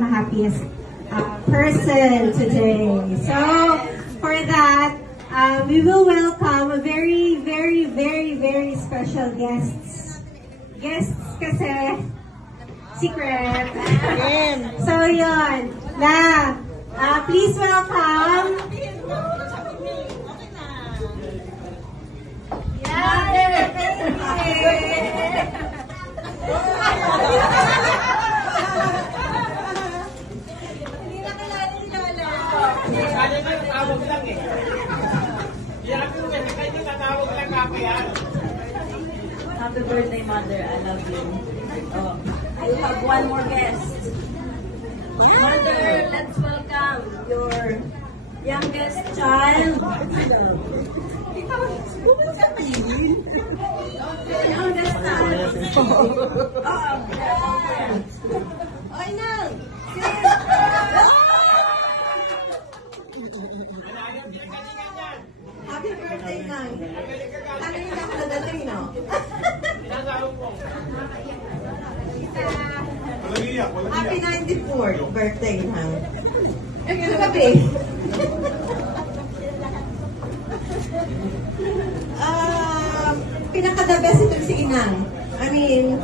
the happiest person today. So, for that, we will welcome a very, very, very, very special guests. Guests kasi secret. So, yun. Please welcome Happy birthday, Mother. I love you. Oh, I have one more guest. Mother, let's welcome your youngest child. Youngest child. Oy, Nang! Happy birthday, Nang. Ano yung nakadating, no? Happy 94th birthday, Nang. Ano gabi? Pinaka-the best itong si Inang. I mean,